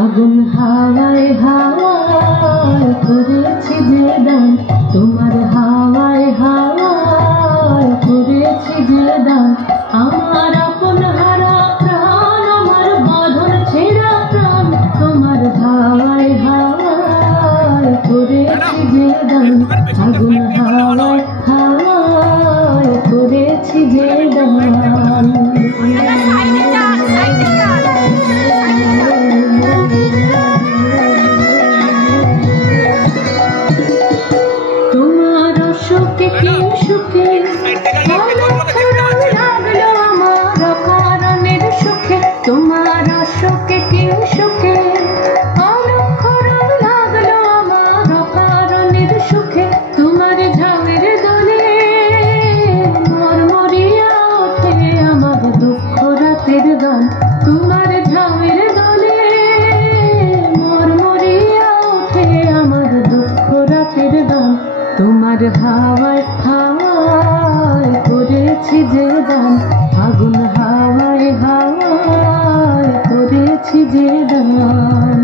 আগুন হাওয়ায় হাওয়ায় করেছি যে দান, তোমার হাওয়ায় হাওয়ায় করেছি যে দান। আমার আপন হারা প্রাণ, আমার বাঁধন ছেঁড়া প্রাণ, তোমার হাওয়ায় হাওয়ায় করেছি যে দান। আগুন হাওয়ায় হাওয়ায় করেছি যে দান। তোমার সুখে কি সুখে লাগলো আমার কারণের সুখে, তোমার সুখে কি সুখে লাগলো আমার কারণের সুখে। তোমার ঝামের দোলে মরমরিয়া ওঠে আমার দুঃখ রাতের গান। তোমার ঝামের দোলে মরমরিয়া ওঠে আমার দুঃখ রাতের গান। তোমার হাওয়ায় হাওয়ায় করেছি যে দান, আগুন হাওয়ায় হাওয়ায় করেছি যে দান।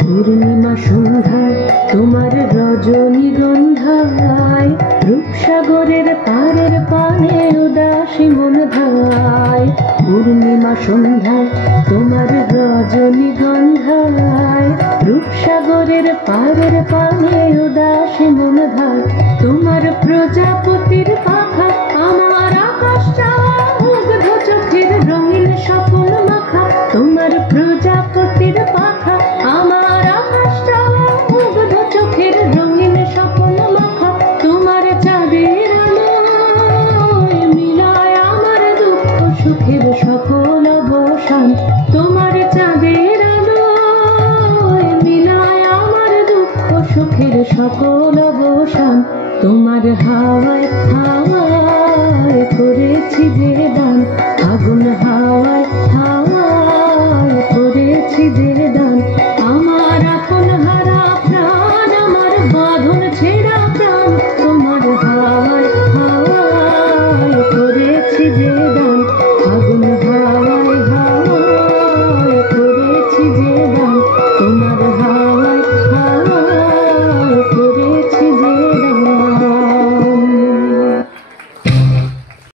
পূর্ণিমা সন্ধ্যায় তোমার রজনীগন্ধায়, রূপসাগরের পারের পানে উদাসী মন ধায়। পূর্ণিমা সন্ধ্যায় তোমার রজনীগন্ধায়, রূপসাগরের পারের পানে উদাসী মন ধায়। তোমার প্রজাপতির পাখা আমার আকাশ চাওয়া মুগ্ধ চোখের রঙিন স্বপ্ন মাখা। তোমার প্রজাপতির পাখা আমার আকাশ চাওয়া মুগ্ধ চোখের রঙিন স্বপ্ন মাখা। তোমার চাঁদের আলোয় মিলায় আমার দুঃখ সুখের সকল অবসান। তোমার চাঁদের আলোয় মিলায় আমার দুঃখ সুখের সকল অবসান। তোমার হাওয়ায় হাওয়ায় করেছি যে দান,